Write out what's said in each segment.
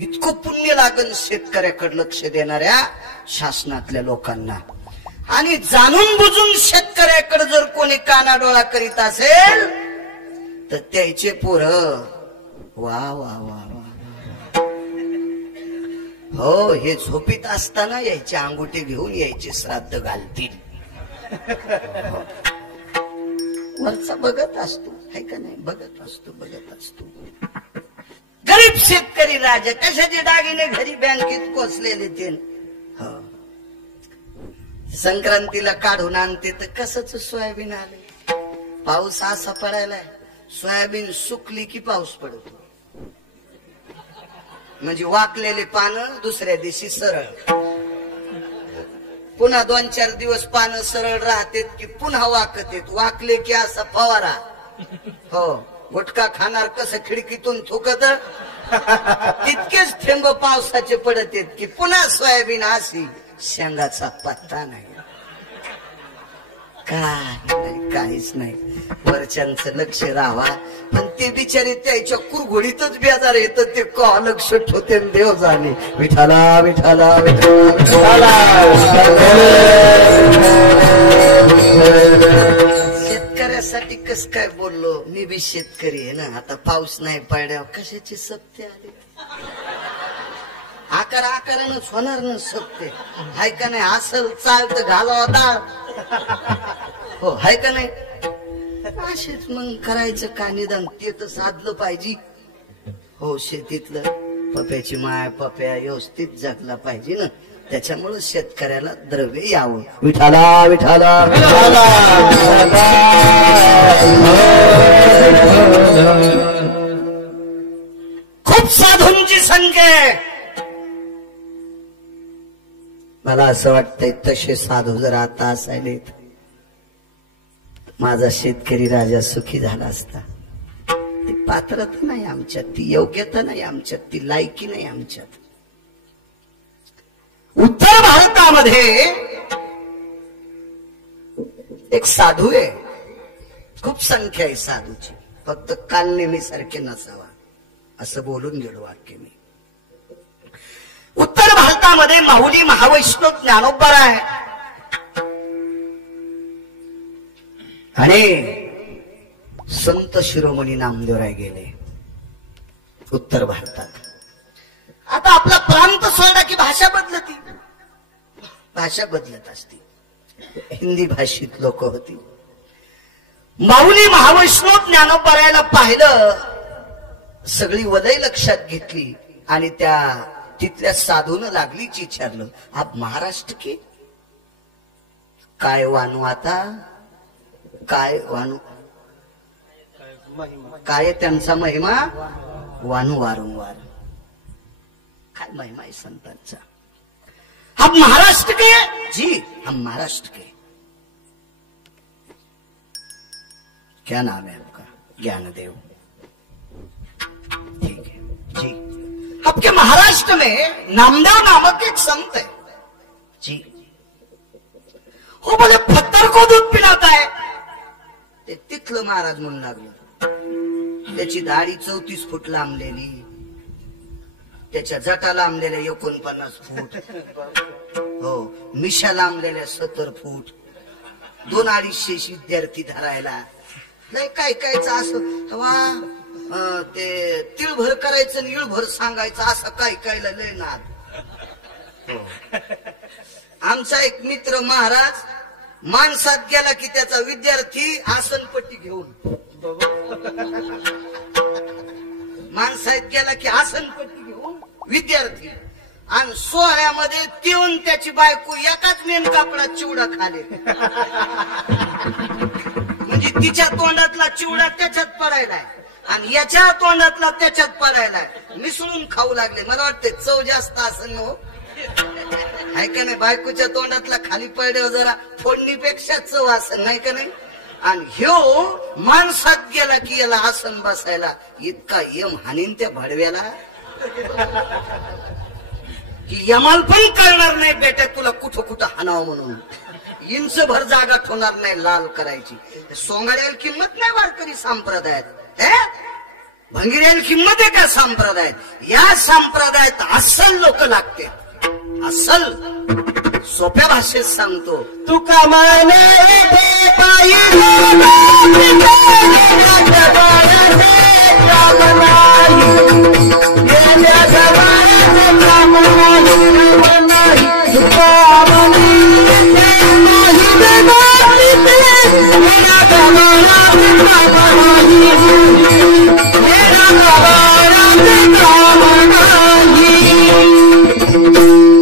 इतकं पुण्य लागल शेतकऱ्याकडे लक्ष देणाऱ्या शासनातल्या लोकांना. आणि जाणून बुजून शेतकऱ्याकडे जर कोणी कानाडोळा करीत असेल तर त्याचे पोरं वा वा वा वा. हो, हे झोपीत असताना यायचे अंगुठे घेऊन यायचे श्राद्ध घालतील. वरचा बघत असतो, है का नाही? बघत असतो, बघत असतो. गरीब शेतकरी राजा कशाचे दागिने घरी बँकेत कोसलेले ते. हो, संक्रांतीला काढून आणते तर कसच सोयाबीन आले. पाऊस असा पडायलाय, सोयाबीन सुकली की पाऊस पडतो. म्हणजे वाकलेले पानं दुसऱ्या दिवशी सरळ, पुन्हा 2-4 दिवस पानं सरळ राहतेत की पुन्हा वाकत येत. वाकले की असा फवारा. हो, गुटखा खाणार कसं खिडकीतून थुकत तितकेच थेंब पावसाचे पडत येत की पुन्हा सोयाबीन अशी शेंगाचा पत्ता नाही. काय नाही, काहीच नाही. वरच्यांचं लक्ष राहावा. पण ते बिचारे त्याच्या कुरघोडीतच बेजार येत. ते का लक्ष ठेवते देव जाणे. विठाला विठाला विठाला. शेतकऱ्यासाठी कस काय बोललो. मी बी शेतकरी आहे ना. आता पाऊस नाही पडल्यावर कशाची सत्य आली. आकारानच होणार ना सत्य. हाय का नाही? असल चालत घालावा डाळ. हो, हाय का नाही? असेच मग करायचं का निदान ते तर साधलं पाहिजे. हो, शेतीतलं पप्याची माय पप्या व्यवस्थित जगला पाहिजे ना. त्याच्यामुळे शेतकऱ्याला द्रव्य यावं. विठाला विठाला विठाला. खूप साधूंची संख्या आहे. मला असं वाटतंय तसे साधू जर आता असायले माझा शेतकरी राजा सुखी झाला असता. ती पात्रता नाही आमच्यात, ती योग्यता नाही आमच्यात, ती लायकी नाही आमच्यात. उत्तर भारतामध्ये एक साधू आहे. खूप संख्या आहे साधूची. फक्त काल नेहमी सारखे नसावा असं बोलून गेलो वाक्य मी. उत्तर भारतामध्ये माऊली महावैष्णव ज्ञानोबा आहे आणि संत शिरोमणी नामदेवराय गेले उत्तर भारतात. आता आपला प्रांत सोडला की भाषा बदलती. भाषा बदलत असती. हिंदी भाषित लोक होती. माऊली महावैष्णव ज्ञानोबारायला पाहिलं. सगळी वदय लक्षात घेतली आणि त्या तिथल्या साधून लागलीच विचारलं, आप महाराष्ट्र के? काय वानू आता? काय वानू? काय त्यांचा महिमा? वानू वारंवार. काय महिमा है संतांचा? आप महाराष्ट्र के? जी हम महाराष्ट्र के. क्या नाम है आपका? ज्ञानदेव. ठीक है जी. आपके महाराष्ट्र में नामदेव नामक एक संत है जी. हो बोले पत्थर को दूध पिलाता है. ते तिथलं महाराज म्हणून लागलं. त्याची दाढी 34 फूट लांबलेली, त्याच्या जटा लांबलेल्या 49 फूट, हो मिशा लांबलेल्या 70 फूट, 2-250 विद्यार्थी धरायला. नाही काय कायचं असं वा ते तिळभर करायचं आणि इळभर सांगायचं असं काय कायला लय नाद. आमचा एक मित्र महाराज माणसात गेला की त्याचा विद्यार्थी आसनपट्टी घेऊन, माणसात गेला की आसनपट्टी घेऊन विद्यार्थी, आणि सोहळ्यामध्ये तिळून त्याची बायको एकाच मेन कापडात चिवडा खाले. म्हणजे तिच्या तोंडातला चिवडा त्याच्यात पडायलाय आणि याच्या तोंडातला त्याच्यात पडायलाय. मिसळून खाऊ लागले. मला वाटते चव जास्त असं हो, आहे का नाही? बायकोच्या तोंडातला खाली पडल्यावर जरा फोडणीपेक्षा चव असं नाही का नाही? आणि ह्यो माणसात गेला की याला आसन बसायला इतका यम हानीन त्या भडव्याला की यमाल पण कळणार नाही बेटा तुला कुठं कुठं हाणावं म्हणून. इंच भर जागा ठेवणार नाही लाल करायची. सोंगाड्याला किंमत नाही वारकरी संप्रदायात. भंगिरेल किंमत आहे का संप्रदायात? या संप्रदायात अस्सल लोक लागते, अस्सल. सोप्या भाषेत सांगतो, तू कमाने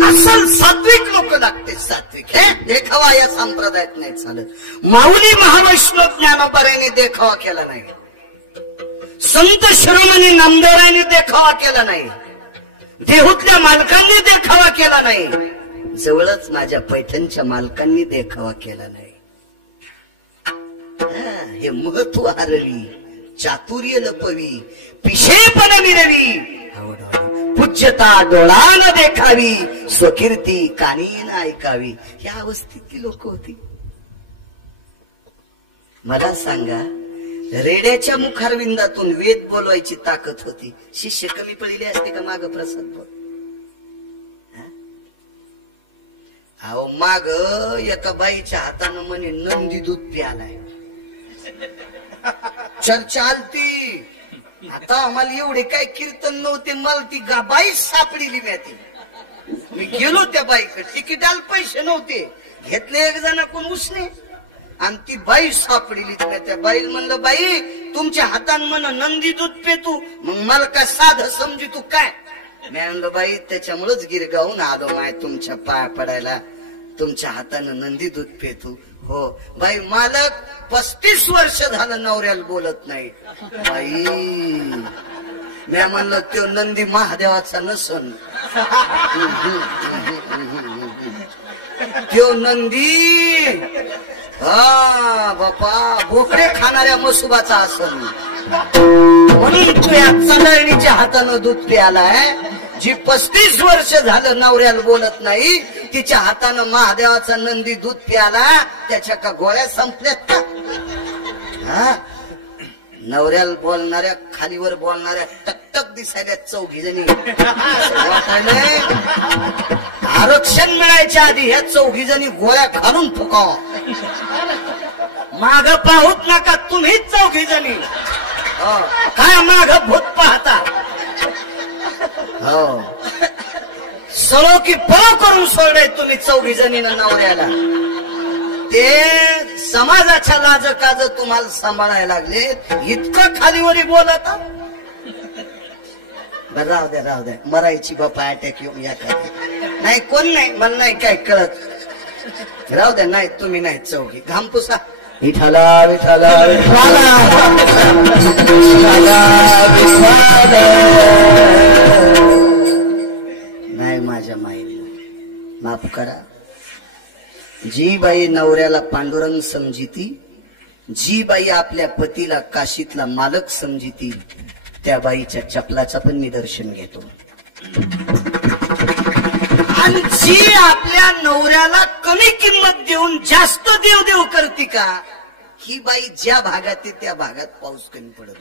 असल सात्विक लोक लागते, सात्विक. हे देखावा या संप्रदायात नाही चालत. माऊली महावैष्णव ज्ञानोबारायांनी देखावा केला नाही, संत शिरोमणी नामदेवरायांनी देखावा केला नाही, देहूतल्या मालकांनी देखावा केला नाही, जवळच माझ्या पैठणच्या मालकांनी देखावा केला नाही. हे महत्व हरवी, चातुर्य लपवी, पिशेपण मिरवी, पूज्यता डोळान देखावी, स्वकीर्ती कानीन ऐकावी. या अवस्थेतली लोक होती. मला सांगा, रेड्याच्या मुखारविंदातून वेद बोलवायची ताकद होती. शिष्य कमी पडले असते का माग प्रसाद बोल? अहो माग एका बाईच्या हातानं म्हणे नंदी दूध प्यालाय. चर्चा आलती. आता आम्हाला एवढे काय कीर्तन नव्हते, मला ती बाई सापडली. मी गेलो त्या बाईकडे, तिकिटाला पैसे नव्हते, घेतले एक जण कोण उसने, आणि ती बाई सापडली. त्या बाईला म्हणलं, बाई तुमच्या हातान म्हण नंदी दूध पेतू, मग मला काय साधं समजी तू काय? मी म्हणलं, बाई त्याच्यामुळेच गिरगावून आलो माय तुमच्या पाया पडायला, तुमच्या हातानं नंदी दूध पेतू. हो बाई, मालक 35 वर्ष झालं नवऱ्याला बोलत नाही. बाई मी म्हणलं, तो नंदी महादेवाचा नसन, तो नंदी हा बापा बोकडे खाणाऱ्या मसुबाचा असन. म्हणून तू या चंदणीच्या हातानं दूध प्यालाय. जी 35 वर्ष झालं नवऱ्याला बोलत नाही, तिच्या हातानं महादेवाचा नंदी दूध प्याला. त्याच्या का गोळ्या संपल्यात का? हा, नवऱ्याला बोलणाऱ्या, खालीवर बोलणाऱ्या टकटक दिसायला चौघी जणी. आरक्षण मिळायच्या आधी ह्या चौघी जणी गोळ्या घालून फुकाव. माग पाहूत नका तुम्हीच चौघी जणी. काय माग भूत पाहता? हो, सळो की पळो करून सोडले तुम्ही चौघी जणीनं नवऱ्याला. ते समाजाच्या लाज काज तुम्हाला सांभाळायला लागले, इतकं खालीवरी बोलत. बरं राहू द्या, राहू द्या, मरायची बापा अटॅक येऊन या नाही, कोण नाही, मला नाही काय कळत. राहू द्या, नाही तुम्ही नाही चौघी. घामपुसा विठाला विठाला विठाला नाही, माझ्या माईला माफ करा. जी बाई नवऱ्याला पांडुरंग समजिती, जी बाई आपल्या पतीला काशीतला मालक समजिती, त्या बाईच्या चपलाचं पण मी दर्शन घेतो. आणि जी आपल्या नवऱ्याला कमी किंमत देऊन जास्त देव देव करते का, ही बाई ज्या भागात आहे त्या भागात पाऊस कमी पडत.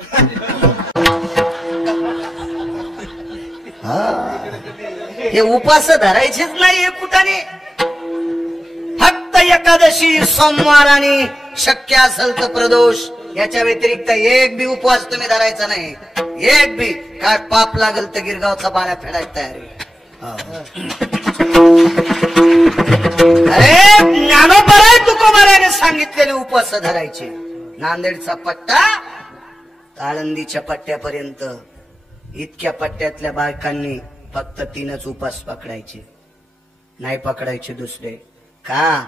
हे उपास धरायचेच नाही हे कुठाने. फक्त एकादशी, सोमवार आणि शक्य असेल तर प्रदोष, याच्या व्यतिरिक्त एक बी उपवास तुम्ही धरायचा नाही. एक बी. काय पाप लागल तर गिरगावचा बाळा फेडायला तयार आहे. अरे ज्ञानोबा तुकोबाराने सांगितलेले उपवास धरायचे. नांदेडचा पट्टा आळंदीच्या पट्ट्यापर्यंत, इतक्या पट्ट्यातल्या बायकांनी फक्त 3च उपवास पकडायचे, नाही पकडायचे दुसरे. का?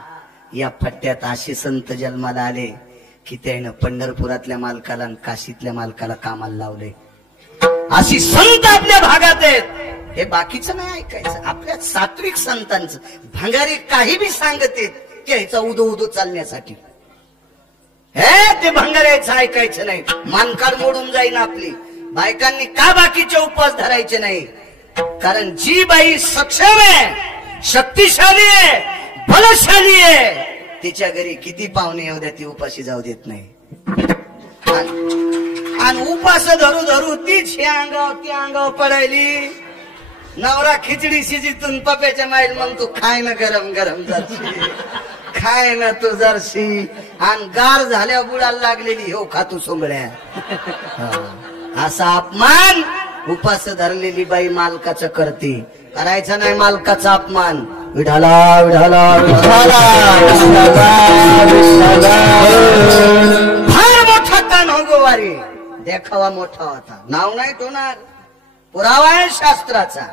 या पट्ट्यात असे संत जन्माला आले की त्यानं पंढरपुरातल्या मालकाला आणि काशीतल्या मालकाला कामाला लावले. अशी संत आपल्या भागात आहेत. हे बाकीचं नाही ऐकायचं, आपल्या सात्विक संतांचं. भंगारी काही बी सांगते त्याचा उदो उदो चालण्यासाठी. हे ते भंगाऱ्याचं ऐकायचं नाही, मानकाड मोडून जाईन आपली. बायकांनी का बाकीचे उपवास धरायचे नाही? कारण जी बाई सक्षम आहे, शक्तिशाली आहे, बलशाली आहे, तिच्या घरी किती पाहुणे येऊ द्या ती उपाशी जाऊ देत नाही. आणि उपास धरू धरू तीच हे अंगाव ती अंगाव पडायली. नवरा खिचडी शिजीतून पप्याच्या माईल मग तू खाय ना गरम गरम जरशी, खाय ना तू जरशी. आणि गार झाल्या बुडाला लागलेली हो खातू सोंगड्या. असा अपमान उपास धरलेली बाई मालकाचं करते. करायचा नाही मालकाचा अपमान. विठाला विठाला विठाला फार मोठा कान हो गोवारी, देखावा मोठा होता. नाव नाही ठेवणार, पुरावा आहे शास्त्राचा,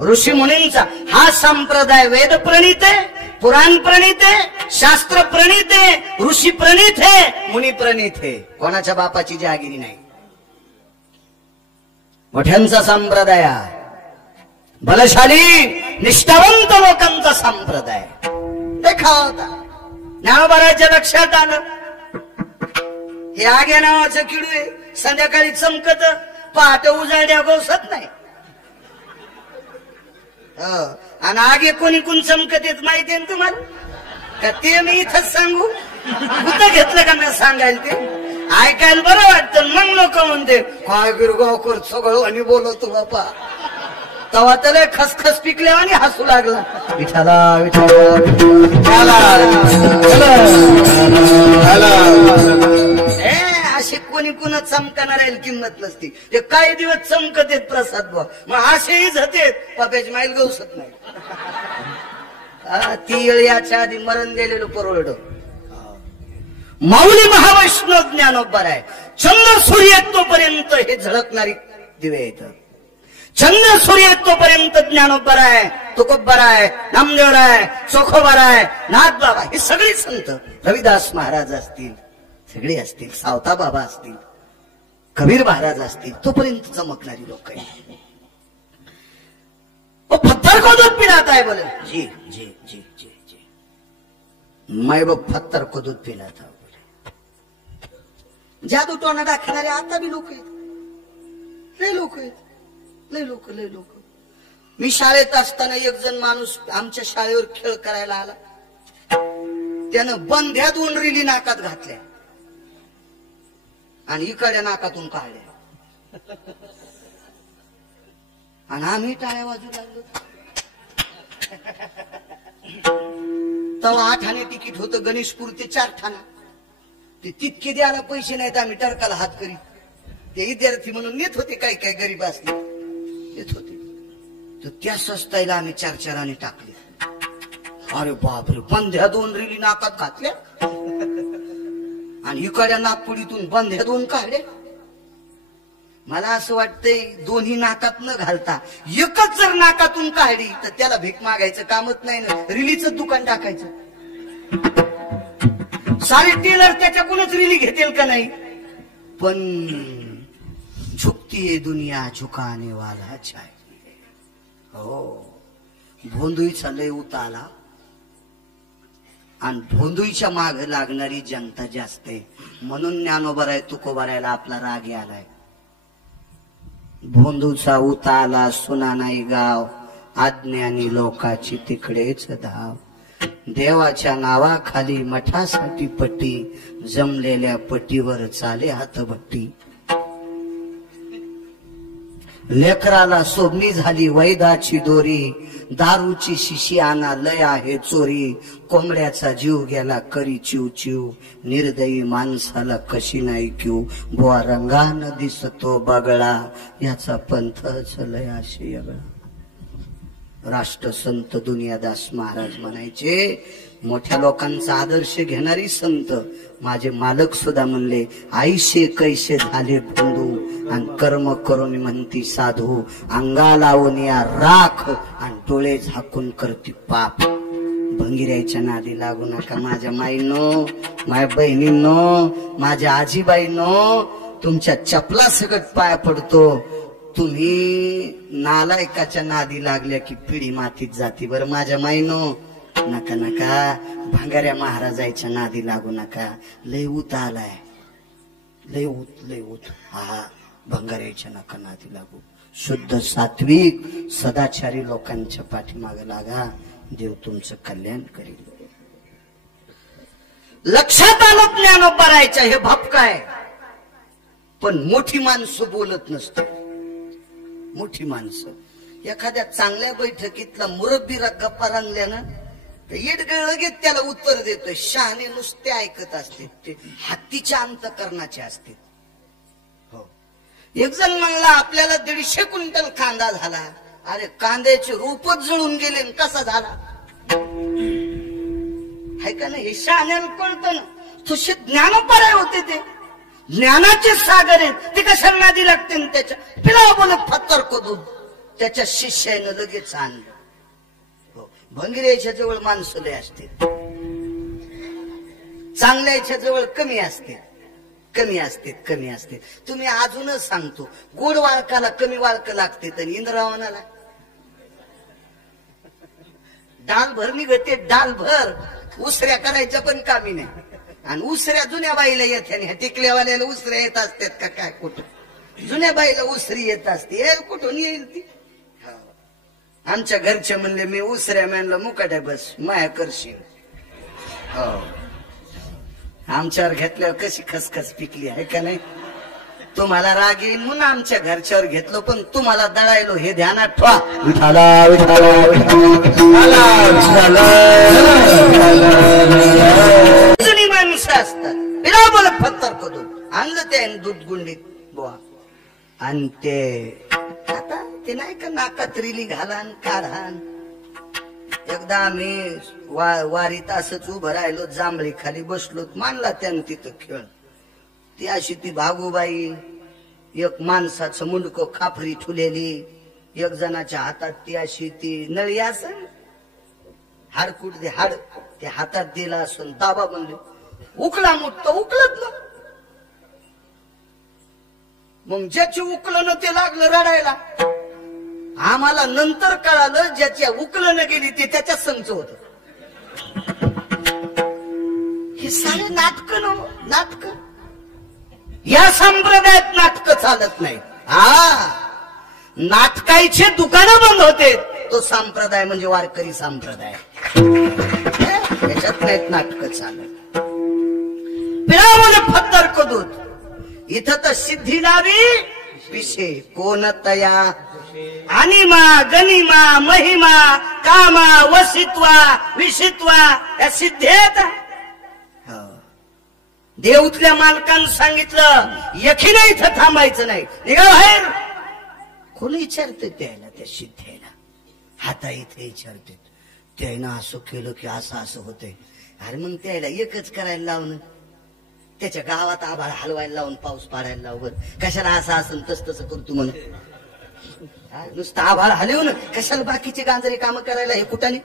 ऋषी मुनींचा. हा संप्रदाय वेद प्रणीत आहे, पुराण प्रणीत आहे, शास्त्र प्रणीत आहे, ऋषी प्रणीत आहे, मुनी प्रणीत आहे. कोणाच्या बापाची जहागिरी नाही. मोठ्यांचा संप्रदाय, बलशाली निष्ठावंत लोकांचा संप्रदाय देखावा होता. ज्ञानोबाराच्या लक्षात आलं हे आग्या नावाचं किडू आहे, संध्याकाळी चमकत, पहाटे उजाड्या गोसत नाही. आणि आगे कोणी कोण चमकत येत माहितीये ना तुम्हाला का? ते मी इथंच सांगू? कुठं घेतलं का मी सांगायला? ते ऐकायला बरं वाटतं. मग लोक म्हणते काय गिरगावकर सगळं आणि बोलवतो बापा. तेव्हा त्याला खसखस पिकल्या आणि हसू लागला. विठाला विठाला असे कोणी कोण चमकणार आहे किंमत नसती. ते काही दिवस चमकत येत प्रसाद भाऊ, मग असेही जातेत पप्याची माईल गवसत नाही. ती येळ याच्या आधी मरण गेलेलं परवड. माऊली महावैष्णव ज्ञानोबर आहे. चंद्र सूर्य तोपर्यंत हे झळकणारी दिवे येत. चंद्र सूर्य तोपर्यंत ज्ञानोबर आहे, तुकोबर आहे, नामदेव आहे, चोखोबर आहे, नाथ बाबा, हे सगळे संत, रविदास महाराज असतील, सगळे असतील, सावता बाबा असतील, कबीर महाराज असतील, तोपर्यंत चमकणारी लोक आहे. पत्थर को दूध पिलाता है बोले. जी जी जी जी जी मैं वो पत्थर को दूध पिलाता हूं बोले. जादू टोना दाखवणारे आता बी लोक आहेत, लय लोक आहेत, लय लोक लय लोक. मी शाळेत असताना एक जण माणूस आमच्या शाळेवर खेळ करायला आला. त्यानं बंध्या 2 रिली नाकात घातल्या आणि इकडच्या नाकातून काढल्या. आणि आम्ही टाळ्या वाजू लागलो. तेव्हा 8 आणे तिकीट होतं गणेशपूर ते 4 ठाणा. ते तितके द्यायला पैसे नाहीत. आम्ही टरकाला हात करीत. ते विद्यार्थी म्हणून नेत होते, काही काही गरीब असले नेत होते. तर त्या स्वस्ताईला आम्ही 4-4 आणे टाकले. अरे बापरे, बंध्या 2 रिली नाकात घातल्या आणि इकडच्या नागपुडीतून बंध्या 2 काढल्या. मला असं वाटतंय दोन्ही नाकात न घालता एकच जर नाकातून काढली तर त्याला भीक मागायचं कामच नाही ना, रिलीचं दुकान टाकायचं. सारे टेलर त्याच्याकडूनच रिली घेतील का नाही. पण झुकती है दुनिया झुकाने वाला चाहिए. हो, भोंदुईचा लय उताला आणि भोंदुईच्या माग लागणारी जनता जास्त आहे. म्हणून ज्ञानोबर आहे तुकोबारायला आपला राग आलाय. भोंदूचा उताला सुना नाही गाव, अज्ञानी लोकाची तिकडेच धाव. देवाच्या नावाखाली मठासाठी पट्टी, जमलेल्या पट्टीवर चाले हातभट्टी. लेकराला सोबणी झाली वैदाची दोरी, दारूची शिशी आणा लय आहे चोरी. कोंबड्याचा जीव गेला करी चिव चिव, निर्दयी माणसाला कशी नाही क्यू. बुवा रंगान दिसतो बगळा, याचा पंथच लय अशी अगळा. राष्ट्रसंत दुनियादास महाराज म्हणायचे. मोठ्या लोकांचा आदर्श घेणारी संत. माझे मालक सुद्धा म्हणले, आईशे कैसे झाले बंधू आणि कर्म करून म्हणती साधू. अंगा लावून या राख आणि डोळे झाकून करती पाप. भंगिऱ्याच्या नादी लागू नका माझ्या माईनो, माझ्या बहिणींनो, माझ्या आजीबाईंनो. तुमच्या चपला सकट पाया पडतो. तुम्ही नालायकाच्या नादी लागल्या की पिढी मातीत जाती. बरं माझ्या माईनो, नका नका भांगाऱ्या महाराजाच्या नादी लागू नका. लय उत आलाय, लय उत लय उत. हा, भंगाऱ्याच्या नका नादी लागू. शुद्ध सात्विक सदाचारी लोकांच्या पाठीमागे लागा. देव तुमचं कल्याण करेल. लक्षात आलं ज्ञानोबरायचं हे भपकाय. पण मोठी माणसं बोलत नसतात. मोठी माणसं एखाद्या चांगल्या बैठकीतला मुरब्बीरा गप्पा रंगल्यानं येडगळ लगेच त्याला उत्तर देतोय. शहाणे नुसते ऐकत असते, ते हत्तीच्या अंतकरणाचे असते. हो, एक जण म्हणला आपल्याला 150 क्विंटल कांदा झाला. अरे कांद्याचे रूपच जळून गेले, कसा झाला आहे का नाही? हे शहाण्याला कळतं ना. तुझे ज्ञानोपाराय होते, ते ज्ञानाचे सागर आहेत, ते कशाला नादी लागते ना त्याच्या. पिला बोलत फत्तर को दूध त्याच्या शिष्यानं लगेच आणलं. भंगिऱ्याच्या जवळ माणसं लय असते, चांगल्याच्या जवळ कमी असते, कमी असते, कमी असते. तुम्ही अजूनच सांगतो, गोड वाळकाला कमी वाळक लागते, तर इंद्रावनाला डाल भर निघते, डाल भर. उसऱ्या करायच्या पण कामी नाही. आणि उसऱ्या जुन्या बाईला येत, आणि टिकल्यावाल्याला उसऱ्या येत असतात का काय? कुठं जुन्या बाईला उसरी येत असते, कुठून येईल ती? आमच्या घरचे म्हणले मी उसऱ्या म्हणलं मुकाट्या बस माया करशील. हो, आमच्यावर घेतल्यावर कशी खसखस पिकली आहे का नाही? तुम्हाला राग येईल म्हणून आमच्या घरच्यावर घेतलो, पण तुम्हाला दळायलो हे ध्यानात ठेवा. जुनी माणसं असतात, बिना बोलत फत्तर को दूध आणलं, ते दूध गुंडीत बुवा. आणि ते आता ते नाही का नाकात रिली घालान काढान. एकदा आम्ही वारीत असंच उभं राहिलो, जांभळी खाली बसलो, मानला त्यानं तिथं खेळ. ती अशी ती भागूबाई, एक माणसाचं मुंडको खापरी ठुलेली, एक जणाच्या हातात ती अशी ती नळी असन, हाडकूट दे हाड ते हातात दिला असून दाबा बनले, उकला मुठत उकलत ना. मग ज्याची उकलं ते लागलं रडायला. आम्हाला नंतर कळालं ज्याच्या उकलं गेली ते त्याच्या संच होत. हे सारे नाटक नाटक या संप्रदायात नाटक चालत नाही. हा, नाटकाचे दुकानं बंद होते, तो संप्रदाय म्हणजे वारकरी संप्रदाय. याच्यात नाहीत नाटक चालत. पिरामध्ये फत्तर को दूध, इथं तर सिद्धी लावी विषय कोण तया. अनिमा गनिमा महिमा कामा वसित्वा विषित्वा या सिद्धेत. देऊतल्या मालकानं सांगितलं यखी नाही, इथं थांबायचं नाही, निघा बाहेर. कोणी विचारते त्याला, त्या सिद्धेला हाता इथे विचारते, त्यानं असं केलं की असं असं होतंय. अरे मग त्याला एकच करायला लावणं, त्याच्या गावात आभाळ हलवायला लावून पाऊस पाडायला लावून कशाला असं असं तस तसं करतो म्हणून. नुसतं आभाळ हलवून कशाला बाकीचे गांजरे काम करायला? हे कुठाने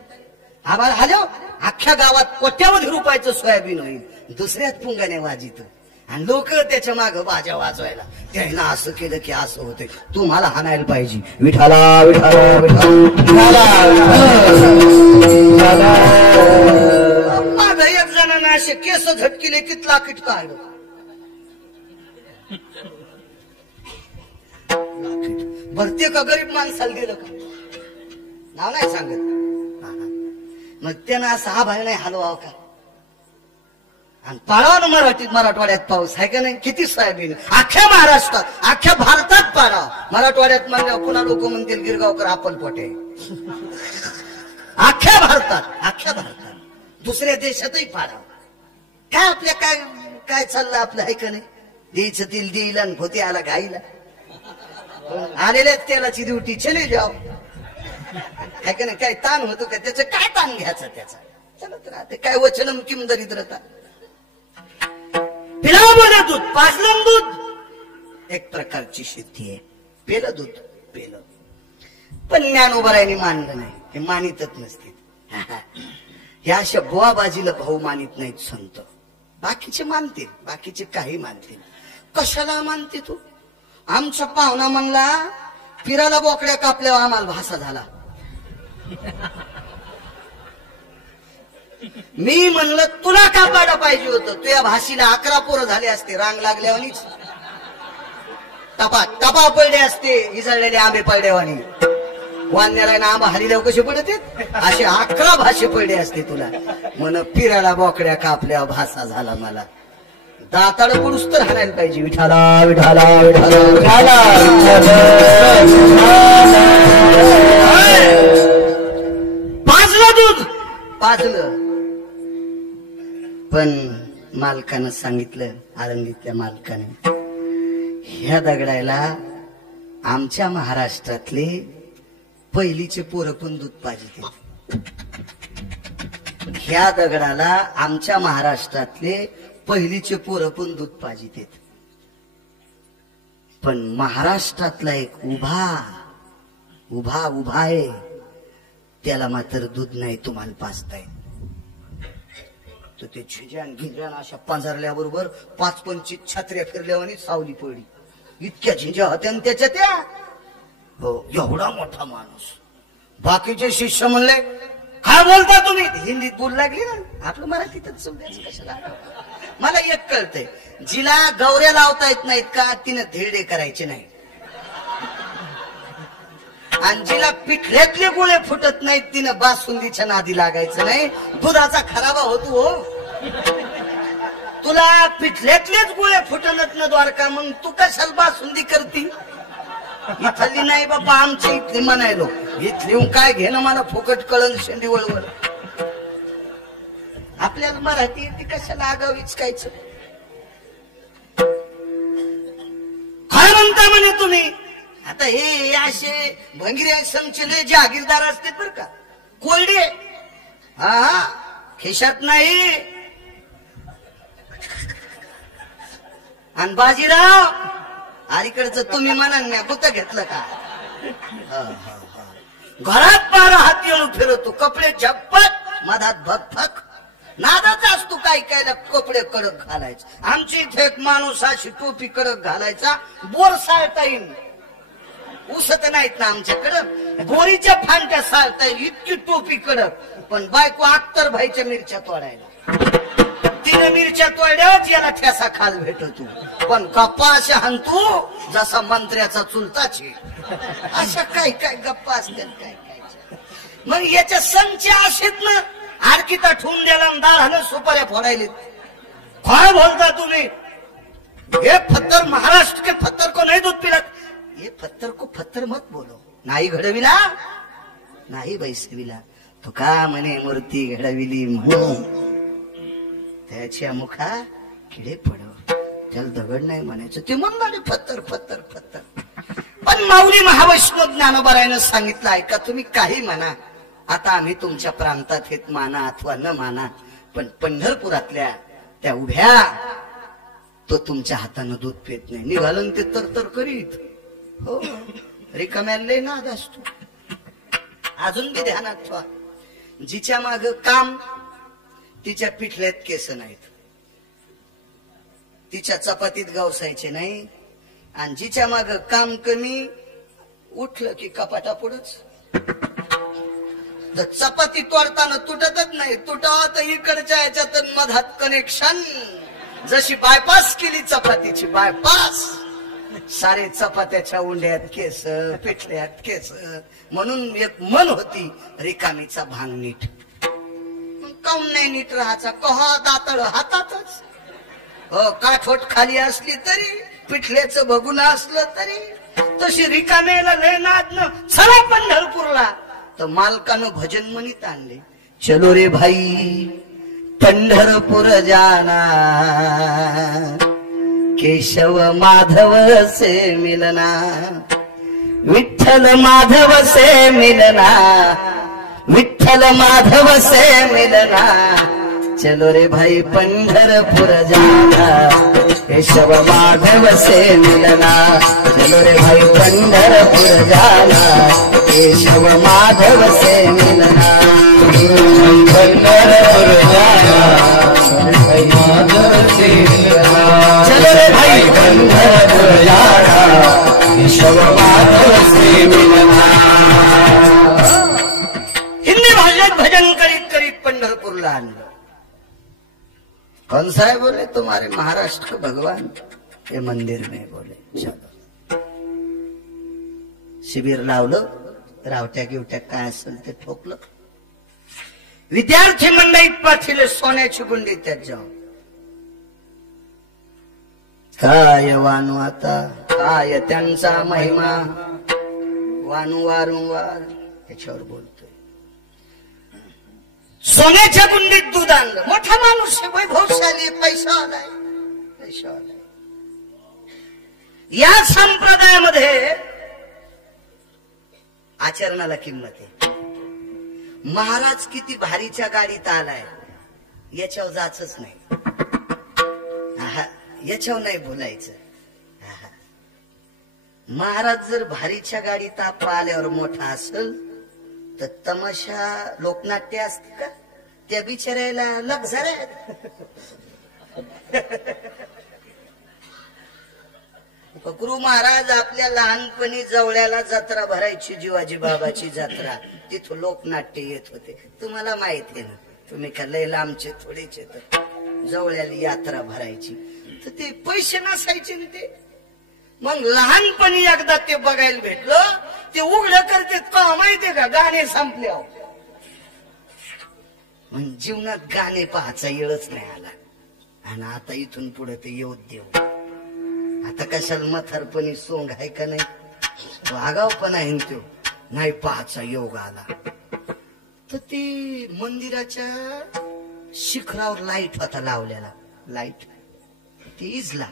आभाळ हलव, अख्ख्या गावात कोट्यावधी रुपयाचं सोयाबीन होईल, दुसऱ्यात पुंगाने वाजित, आणि लोक त्याच्या माग बाजा वाजवायला. त्यानं असं केलं की असं होते, तुम्हाला हाणायला पाहिजे. विठाला विठाला विठाला. माझं एक जणांना असे केस झटकिले कितला किट काढलं. भरते का गरीब माणसाला दिलं का? नाव नाही सांगत. मग त्यानं असं आभाळ नाही हलवावं का? आणि पाडावा ना मराठीत, मराठवाड्यात पाऊस आहे का नाही? किती सोयाबीन अख्ख्या महाराष्ट्रात, अख्ख्या भारतात पाडावा. मराठवाड्यात म्हणल्यावर पुन्हा लोक म्हणतील गिरगावकर आपलपोटे. अख्ख्या भारतात, अख्ख्या भारतात, दुसऱ्या देशातही पाडावा. काय आपल्या काय काय चाललं आपलं आहे का नाही? द्यायचं तिल देईल आणि होते आला घाईला. आलेल्या तेलाची ड्युटी चले जाव आहे का नाही? काय ताण होतो का? त्याचं काय ताण घ्यायचं? त्याचा चलत राहते. काय वचनम किम दरिद्रता. पिला बोला दूध, पाजलं दूध एक प्रकारची सिद्धी आहे. पेलं दूध पेलं, पण ज्ञानोबरायने मानलं नाही, हे मानितच नसते. ह्या अशा बुवाबाजीला भाऊ मानित नाहीत संत. बाकीचे मानतील, बाकीचे काही मानतील. कशाला मानते तू? आमचा पाहुणा म्हणला पिराला बोकड्या कापल्यावर आम्हाला भासा झाला. मी म्हणलं तुला कापायला पाहिजे होतं, तुझ्या भाषीला 11 पोरं झाले असते, रांग लागल्यावानीच. टपा टपा पडले असते, इजळलेले आंबे पडल्यावानी. वानण्याला आंबा हरिल्यावर कसे पडते असे 11 भाषे पडले असते तुला. म्हण पिराला बोकड्या कापल्यावर भासा झाला मला. दाताळ पुरुष तर हाणायला पाहिजे. विठाला विठाला विठाला विठाला. पाजलं दूध पाजलं, पण मालकानं सांगितलं, आळंदीतल्या मालकाने, ह्या दगडायला आमच्या महाराष्ट्रातले पहिलीचे पोरं पण दूध पाजिते. ह्या दगडाला आमच्या महाराष्ट्रातले पहिलीचे पोरं पण दूध पाजिते. पण महाराष्ट्रातला एक उभा उभा उभा आहे, त्याला मात्र दूध नाही तुम्हाला पाजताय. तर ते झिंजान घिंजान अशा पांजरल्याबरोबर 5-25 छत्र्या फिरल्यावर सावली पडली. इतक्या झिंजा होत्या त्याच्या त्या. हो, एवढा मोठा माणूस. बाकीचे शिष्य म्हणले, काय बोलता तुम्ही? हिंदीत बोल लागली ना, आपलं मराठीतच समजायचं कशाला. मला एक कळतंय, जिला गौऱ्या लावता येत नाहीत का तिनं धेडे करायचे नाही, आणि जिला पिठल्यातले गोळे फुटत नाहीत तिनं बासुंदीच्या नादी लागायचं नाही. दुधाचा खराबा होतो. हो, तुला पिठल्यातलेच गोळे फुटणत ना द्वारका, मग तू कशाला बासुंदी करती? इथली नाही बाबा, आमची इथली म्हणायलो. इथली काय घेणं मला फुकट कळण शेंडी वळवळ. आपल्याला मराठी येते, कशाला आगाव इचकायचं. काय म्हणता म्हणे तुम्ही? आता हे असे भंगिरे समचले जहागीरदार असते बर का, कोरडे. हा, खिशात नाही. आणि बाजीराव अलीकडचं तुम्ही म्हणा ना, गुत घेतलं का? घरात 12 हात येऊन फिरवतो, कपडे झप्पत, मधात भगफक. नादाच असतो काय काय, कपडे कडक घालायचे. आमची इथे एक माणूस अशी टोपी कडक घालायचा, बोर साळता येईल. उसत नाहीत ना आमच्याकडं, बोरीच्या फांट्या साळता येईल इतकी टोपी कडक. पण बायको अख्तर भाईच्या मिरच्या तोडायला, तिने मिरच्या तोडल्यावर याला ठेसा खाल भेटतो. पण गप्पा अशा हाणतो जसा मंत्र्याचा चुलताची. अशा काय काय गप्पा असतात काय काय. मग याच्या संच असेत ना, आडकीता ठेवून द्याला, दाढानं सुपाऱ्या फोडायलेत. काय बोलता तुम्ही? हे पत्थर महाराष्ट्र के पत्थर को नहीं दूध पिलात. ये पत्थर को पत्थर मत बोलो. नाही घडविला नाही बैसविला, तो का म्हणे मूर्ती घडविली म्हणून त्याच्या मुखा किडे पडव. त्याला दगड नाही म्हणायचं, ते म्हणणारे पत्थर पत्थर पत्थर. पण माऊली महावैष्णव ज्ञानोबारायनं सांगितलं, ऐका तुम्ही काही म्हणा, आता आम्ही तुमच्या प्रांतात हेत माना अथवा न माना, पण पंढरपुरातल्या त्या उभ्या तो तुमच्या हातानं दूध पेत नाही. निघालं ते तर करीत. हो, रिकाम्याला लय नाद असतो. अजून बी ध्यानात ठेवा, जिच्या माग काम तिच्या पिठल्यात केस नाहीत, तिच्या चपातीत गावसायचे नाही, आणि जिच्या माग काम कमी उठलं की कपाटा पुढंच. चपाती तोडताना तुटतच नाही, तुटावा तर इकडच्या याच्यात मधात कनेक्शन. जशी बायपास केली चपातीची बायपास, सारे चपात्याच्या उंड्यात केस, पिठल्यात केस. म्हणून एक मन होती, रिकामीचा भांग नीट. काऊन नाही नीट राहायचा? कहा दाताळ हातातच. हो, काठोट खाली असली तरी, पिठल्याचं बघून असलं तरी, तशी रिकामेला लय नाद न. चला पंढरपूरला. तर मालकानं भजन म्हणीत आणले, चलो रे भाई पंढरपूर जाना, केशव माधव से मिलना, विठ्ठल माधव से मिलना, विठ्ठल माधव से मिलना. चलो रे भाई पंढरपुर जाना, केशव माधव से मिलना. चलो रे भाई पंढरपुर जाना, केशव माधव से मिलना. पंढरपुर जाना, माधव से मिलना. चलो रे भाई पंढरपुर जाना, केशव माधव से मिलना. हिंदी भाषेत भजन करीत करीत पंढरपूरला आणलं. कौन सा है बोले? तुम्हारे महाराष्ट्र का भगवान ये मंदिर में. बोले चलो. शिबिर लावलं, रावट्या गिवट्या काय असेल ते ठोकलं. विद्यार्थी मंडळीत पाठीले सोन्याची गुंडी त्यात जाऊन. काय वानू आता काय त्यांचा महिमा, वानू वारंवार याच्यावर बोलतोय. सोन्याच्या गुंडीत दूध आणलं, मोठा माणूस आहे, वैभवशाली, पैसा आलाय, पैसा आलाय. या संप्रदायामध्ये आचरणाला किंमत आहे. महाराज किती भारीच्या गाडीत आलाय याच्यावर जायचंच नाही, याच्यावर नाही बोलायचं. महाराज जर भारीच्या गाडीत आपा आल्यावर मोठा असेल तर तमाशा लोकनाट्य असते का, त्या बिचारायला लक्झरी आहेत. गुरु महाराज आपल्या लहानपणी जवळ्याला जत्रा भरायची, जीवाजी बाबाची जत्रा, तिथं लोकनाट्य येत होते. तुम्हाला माहिती आहे ना, तुम्ही का लय लांबचे थोडेचे, तर जवळ्याला यात्रा भरायची, तर ते पैसे नसायचे ना ते. मग लहानपणी एकदा ते बघायला भेटलं, ते उघड करते का माहितीये का, गाणे संपल्यावर. मग जीवनात गाणे पाहायचा येळच नाही आला, आणि आता इथून पुढे ते येऊ देऊ. आता कशाला म्हातारपणी सोंग आहे का नाही, वागाव पण आहे तो, नाही पाहायचा योग आला. तर ती मंदिराच्या शिखरावर लाईट होता लावलेला, लाईट ती इजला,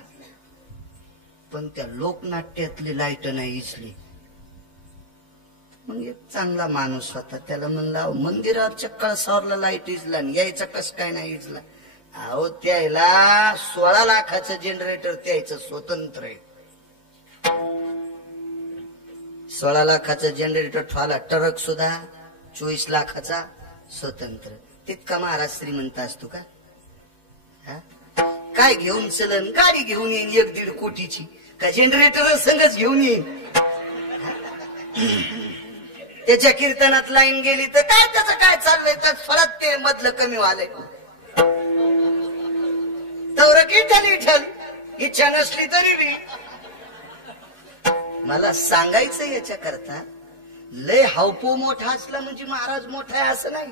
पण त्या लोकनाट्यातली लाईट नाही इजली. मग एक चांगला माणूस होता, त्याला म्हणला मंदिराच्या कळसावरला लाईट इजला, यायचा कस काय नाही इजला. अहो त्याला 16 लाखाचं जनरेटर त्याचं स्वतंत्र आहे. 16 लाखाचं जनरेटर ठेवला, ट्रक सुद्धा 24 लाखाचा स्वतंत्र. तितका महाराज श्रीमंत असतो का? काय घेऊन चलन, गाडी घेऊन येईन 1-1.5 कोटीची, का जनरेटर संगच घेऊन येईन. त्याच्या कीर्तनात लाईन गेली तर काय त्याचं काय चाललंय, तर फरक ते मधलं कमी व्हालंय. तर विठ्ठल इच्छा नसली तरी बी. मला सांगायचं याच्या करता, लय हावपो मोठा असला म्हणजे महाराज मोठा आहे असं नाही,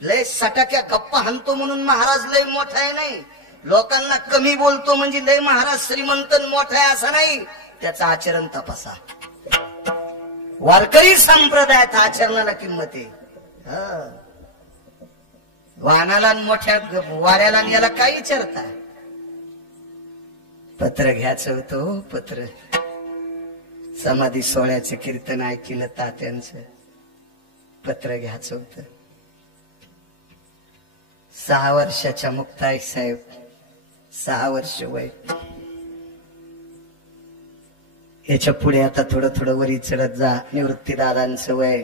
लय सटाक्या गप्पा हाणतो म्हणून महाराज लय मोठा आहे नाही, लोकांना कमी बोलतो म्हणजे लय महाराज श्रीमंत मोठा आहे असं नाही. त्याचं आचरण तपासा. वारकरी संप्रदायात आचरणाला किंमत आहे. वाहनाला मोठ्या वाऱ्याला याला काय विचारता. पत्र घ्यायचं होतं, पत्र. समाधी सोहळ्याचं कीर्तन ऐकलं तात्यांचं, पत्र घ्यायचं होतं. 6 वर्षाच्या मुक्ताई साहेब, 6 वर्ष वय. याच्या पुढे आता थोडं थोडं वरी चढत जा. निवृत्ती दादांचं वय,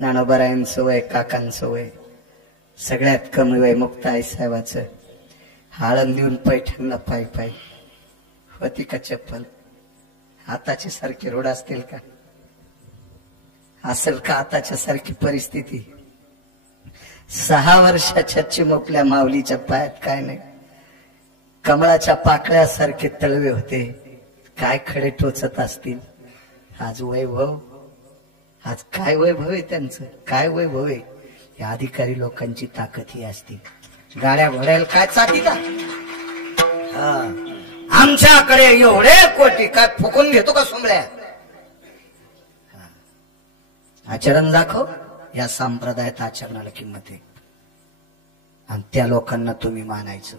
नानोबरायांचं वय, काकांचं वय, सगळ्यात कमी वय मुक्ताई साहेबाचं. हाळण देऊन पैठणला पाय पाय होती का चप्पल? आताची सारखी रोड असतील का? असेल का आताच्या सारखी परिस्थिती? 6 वर्षाच्या चिमुकल्या माऊलीच्या पायात काय नाही, कमळाच्या पाकळ्यासारखे तळवे होते, काय खडे टोचत असतील. आज वैभव, आज काय वैभव आहे त्यांचं, काय वैभव आहे. या अधिकारी लोकांची ताकद ही असते. गाड्या घोड्याला काय चाटी का? आमच्याकडे एवढे कोटी, काय फुकून घेतो का सोमळ्या? आचरण दाखव. या संप्रदायात आचरणाला किंमत आहे, आणि त्या लोकांना तुम्ही मानायचं.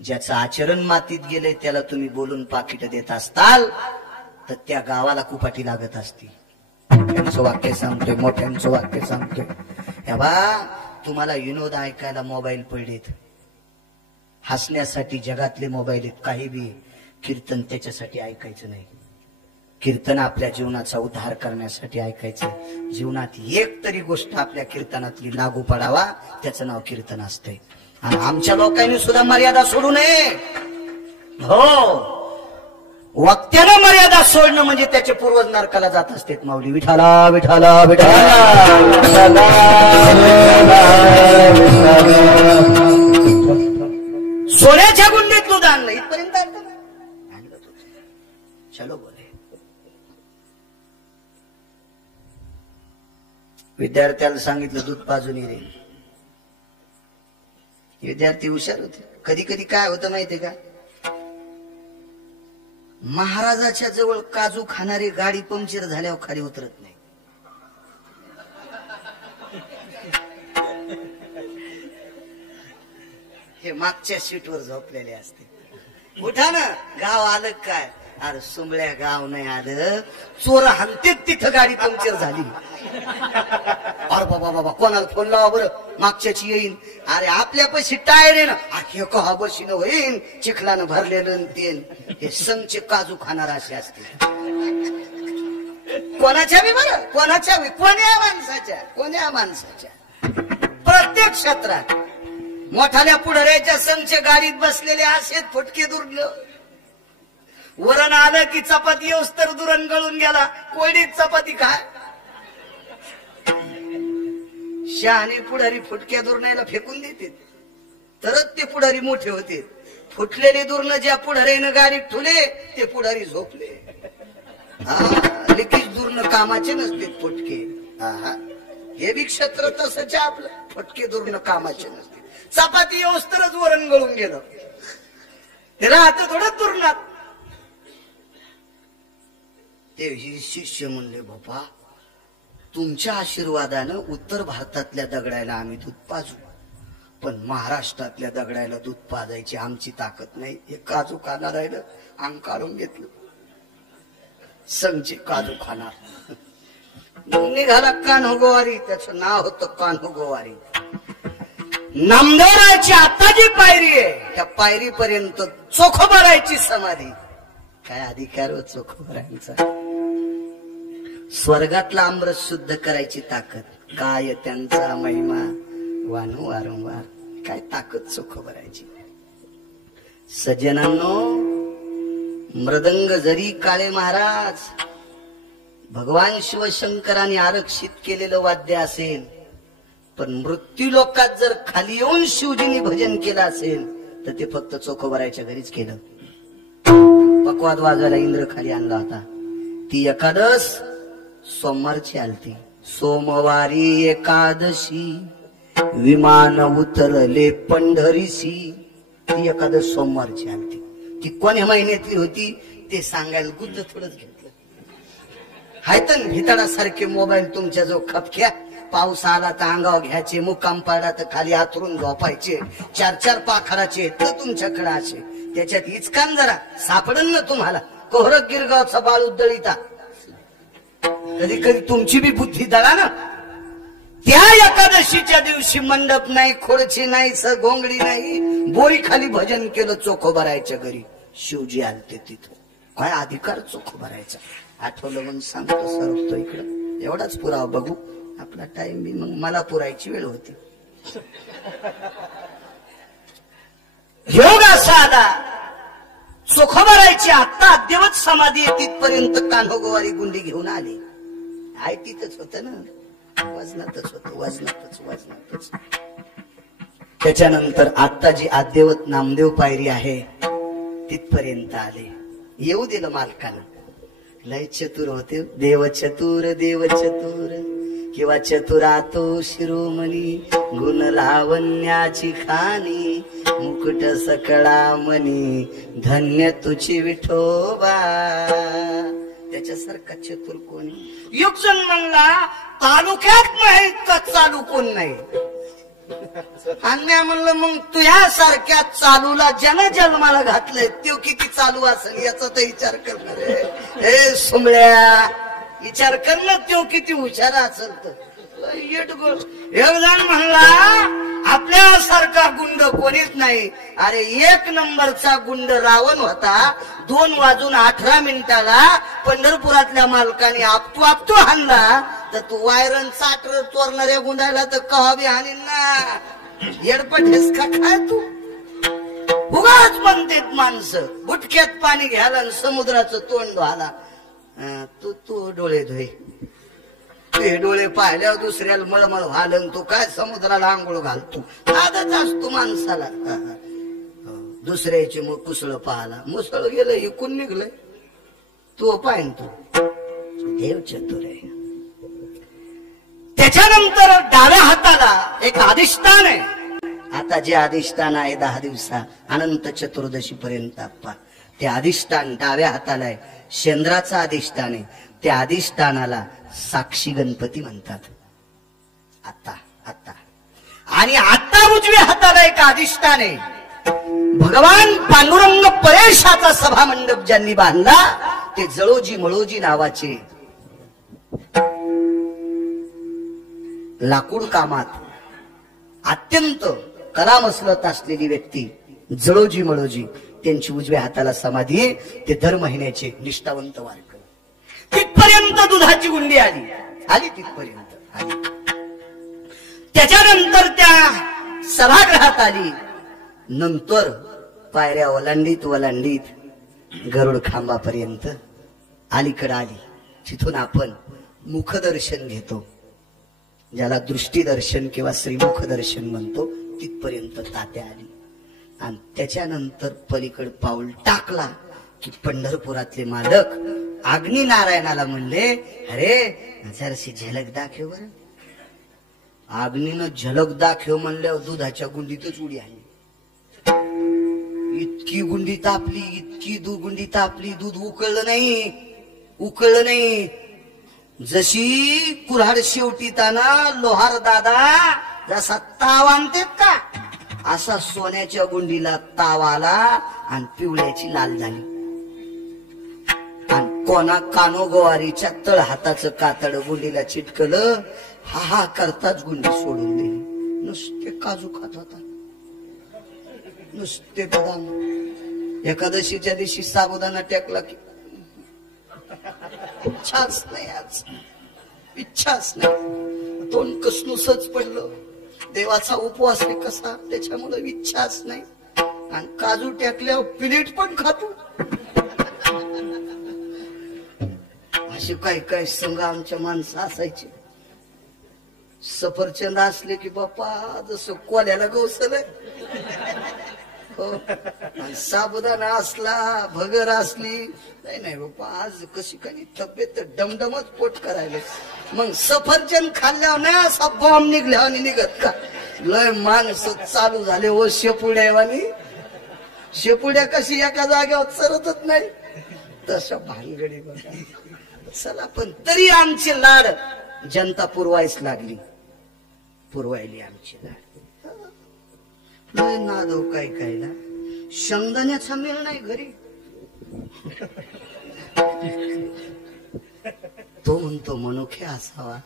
ज्याचं आचरण मातीत गेलंय त्याला तुम्ही बोलून पाकिट देत असताल तर त्या गावाला कुपाटी लागत असती. मोठ्यांचं वाक्य सांगतोय, मोठ्यांचं वाक्य सांगतोय. हे बा, तुम्हाला विनोद ऐकायला मोबाईल पडलेत, हसण्यासाठी जगातले मोबाईल आहेत, काही बी. कीर्तन त्याच्यासाठी ऐकायचं नाही. कीर्तन आपल्या जीवनाचा उद्धार करण्यासाठी ऐकायचं. जीवनात एक तरी गोष्ट आपल्या कीर्तनातली लागू पडावा, त्याचं नाव कीर्तन असतंय. आणि आमच्या लोकांनी सुद्धा मर्यादा सोडू नये. हो, वक्त्यानं मर्यादा सोडणं म्हणजे त्याचे पूर्वज नरकाला जात असते. माऊली विठाला विठाला विठाला. सोन्याच्या गुंडीत दूध आणलं, इथपर्यंत आणलं. चलो बोले. विद्यार्थ्याला सांगितलं दूध पाजून ये रे. विद्यार्थी हुशार होते. कधी कधी काय होतं माहितीये का, महाराजाच्या जवळ काजू खाणारी गाडी पंक्चर झाल्यावर खाली उतरत नाही. हे मागच्या सीटवर झोपलेले असते. उठा ना, गाव आलं काय? अरे सुंबळ्या गाव नाही आलं, चोर हंतेत तिथं गाडी पंक्चर झाली. अरे बाबा बाबा, कोणाला फोन लावा बरं, मागच्याची येईन. अरे आपल्या पैसे टायर आहे ना, हे कहा बशीनं होईन, चिखलानं भरलेलं तेन. हे संचे काजू खाणार असे असते. कोणाच्या बी बरं, कोणाच्या बी, कोण्या माणसाच्या प्रत्येक क्षेत्रात मोठाल्या पुढाऱ्याच्या संच गाडीत बसलेले असेच फुटके दुरलं. वरण आलं की चपाती येऊस तर दुरण गळून गेला. कोळीत चपाती काय? शहाणे पुढारी फुटक्या दुरण्याला फेकून देते, तरच ते पुढारी मोठे होते. फुटलेले दुरण ज्या पुढाऱ्यानं गाडीत ठुले ते पुढारी झोपले. लिकीच दुरण कामाचे नसते फुटके. हे बी क्षेत्र तसंच आपलं, फुटके दुरण कामाचे नसते. चपाती येऊस तरच वरण गळून गेलं, ते राहत थोडं दुरणात. ते शिष्य म्हणले, बाबा तुमच्या आशीर्वादानं उत्तर भारतातल्या दगडायला आम्ही दूध पाजू, पण महाराष्ट्रातल्या दगडायला दूध पाजायची आमची ताकद नाही. हे काजू खाणार राहिलं, अंग काढून घेतलं. संचे काजू खाणार. निघाला कान्होगोवारी, त्याचं नाव होतं कान्होगोवारी. नामदेवराची आता जी पायरी आहे, त्या पायरीपर्यंत चोखोबारायची समाधी. काय अधिकार हो चोखोबारायांचा? स्वर्गातला अमृत शुद्ध करायची ताकद. काय त्यांचा महिमा वानू वारंवार. काय ताकद चोखोबारायची. सज्जनांनो, मृदंग जरी काळे महाराज भगवान शिवशंकरांनी आरक्षित केलेलं वाद्य असेल, पण मृत्यू लोकात जर खाली येऊन शिवजींनी भजन केलं असेल तर ते फक्त चोखोबारायच्या घरीच केलं. पकवाद वाजवायला इंद्र खाली आणला होता. ती एकादश सोमवारची आलती. सोमवारी एकादशी विमान उतरले पंढरीशी. ती एकादश सोमवारची आलती. ती कोण्या महिन्यातली होती ते सांगायला गुद्द थोडंच घेतलं. हायतन भिताडासारखे मोबाईल तुमच्या जो खपख्या. पाऊस आला तर अंगावर घ्यायचे, मुक्काम पाडा तर खाली आथरून झोपायचे. 4-4 पाखराचे तर तुमच्याकडे असे. त्याच्यात हिचकान जरा सापडन ना तुम्हाला. कोहरक गिरगावचा बाळ उद्दळीता. कधी कधी तुमची बी बुद्धी दळा ना. त्या एकादशीच्या दिवशी मंडप नाही, खोडची नाही, घोंगडी नाही, बोरी खाली भजन केलं चोखोबारायच्या घरी. शिवजी आलते तिथं. काय अधिकार चोखोबारायचा? आठवलं म्हणून सांगतो, सरकतो इकडं. एवढाच पुरावा बघू. आपला टाइम बी मग मला पुरायची वेळ होती. योग असा आला. चोखोबारायची आत्ता अद्यवत समाधी तिथपर्यंत कान्होगोवारी गुंडी घेऊन आले. आहे तिथंच होत ना, वजनातच होत, वजनातच. त्याच्यानंतर आता जी अद्यवत नामदेव पायरी आहे तिथपर्यंत आले. येऊ दिलं मालकानं. लय चतुर होते. देव चतुर किंवा चतुरातो शिरोमणी. गुण लावण्याची खाणी मुकुट सकळा मनी. धन्य तुझी विठोबा. त्याच्यासारखा चतुर कोणी? युगजन म्हणला तालुक्यात नाही तर चालू कोण नाही. आणि मी म्हणलं मग तुझ्यासारख्या चालूला ज्यानं जन्माला घातलंय तो किती चालू असेल याचा तर विचार करणार. हे सुमळ्या, विचार कर ना, तो किती हुशार असेल. तर एकजण म्हणला आपल्यासारखा गुंड कोणीच नाही. अरे 1 नंबरचा गुंड रावण होता. 2:18 पंढरपुरातल्या मालकाने आपटू हाणला तर तू वायरन चाटर चोरणाऱ्या गुंडाला तर कहा बी हाणीन ना. येडपटेस का काय तू? उगाच म्हणतेत माणसं. गुटक्यात पाणी घ्यायला समुद्राचं तोंड धुवाला. तू डोळे धुये. हे डोळे पाहिल्यावर दुसऱ्याला मळमळ व्हालन. तू काय समुद्राला आंघोळ घालतो? आदच असतो माणसाला. दुसऱ्याची मग कुसळ पाहाला. मुसळ गेलं इकून निघलंय. तू पाहिन तू. देव चतुर आहे. त्याच्यानंतर डाव्या हाताला एक अधिष्ठान आहे. आता जे अधिष्ठान आहे 10 दिवसा अनंत चतुर्दशी पर्यंत. ते अधिष्ठान डाव्या हाताला आहे, चंद्राचं अधिष्ठान आहे. त्या अधिष्ठानाला साक्षी गणपती म्हणतात. आता आता आणि आता उजव्या हाताला एक अधिष्ठान आहे. भगवान पांडुरंग परेशाचा सभा मंडप ज्यांनी बांधला ते जळोजी मळोजी नावाचे लाकूड कामात अत्यंत कलामसलत असलेली व्यक्ती जळोजी मळोजी, त्यांची उजव्या हाताला समाधी आहे. ते दर महिन्याचे निष्ठावंत वारकरी. तिथपर्यंत दुधाची गुंडी आली तिथपर्यंत आली. त्याच्यानंतर त्या सभागृहात आली. नंतर पायऱ्या ओलांडीत गरुड खांबापर्यंत अलीकडे आली. तिथून आपण मुखदर्शन घेतो, ज्याला दृष्टीदर्शन किंवा श्रीमुख दर्शन म्हणतो. तिथपर्यंत तात्या आली आणि त्याच्यानंतर पलीकड पाऊल टाकला की पंढरपुरातले मालक अग्नी नारायणाला म्हणले, अरे जराशी झलक दाखव बरं. अग्नीनं झलक दाखव म्हणल्यावर दुधाच्या गुंडीतच उडी आली. इतकी गुंडी तापली, इतकी गुंडी तापली, दूध उकळलं नाही. जशी कुऱ्हाड शेवटी ताना लोहार दादा जसा ताव आणतात का, असा सोन्याच्या गुंडीला ताव आला आणि पिवळ्याची लाल झाली. आणि कोणा कानोगवारीच्या तळ हाताचं कातड गुंडीला चिटकलं. हा करताच गुंडी सोडून दिली. नुसते काजू खात होता, नुसते बदाम. एकादशीच्या दिवशी साबुदाणा टेकला की इच्छाच नाही, आज इच्छाच नाही. तोंड कसनुसच पडलं. देवाचा उपवास आहे कसा, त्याच्यामुळे इच्छाच नाही. आणि काजू टेकल्यावर प्लेट पण खातो. असे काही संघ आमच्या माणसं असायचे. सफरचंद असले की बाप्पा जसं कोल्याला गवसलंय. हो, साबुदाणा असला, भगर असली, नाही बाप्पा आज कशी काही तब्येत डमडमच पोट करायला. मग सफरचंद खाल्ल्यावर नाही असा बॉम्ब निघल्यावर निघत का. लय माणसं चालू झाले ओ शेपुड्यावानी. शेपुड्या कशी एका जागेवर चरतच नाही तशा भानगडी बघा. चला पण तरी आमचे लाड जनता पुरवायच लागली, पुरवायली आमची लाड. लय नादव कायला शेंगदाण्याचा मेळ नाही घरी. तो म्हणतो मनुखे असावा.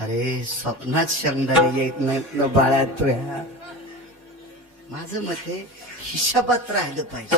अरे स्वप्नात शेंगदाणे येत नाहीत ना बाळा. तो माझं मते हिशोबात राहिलं पाहिजे.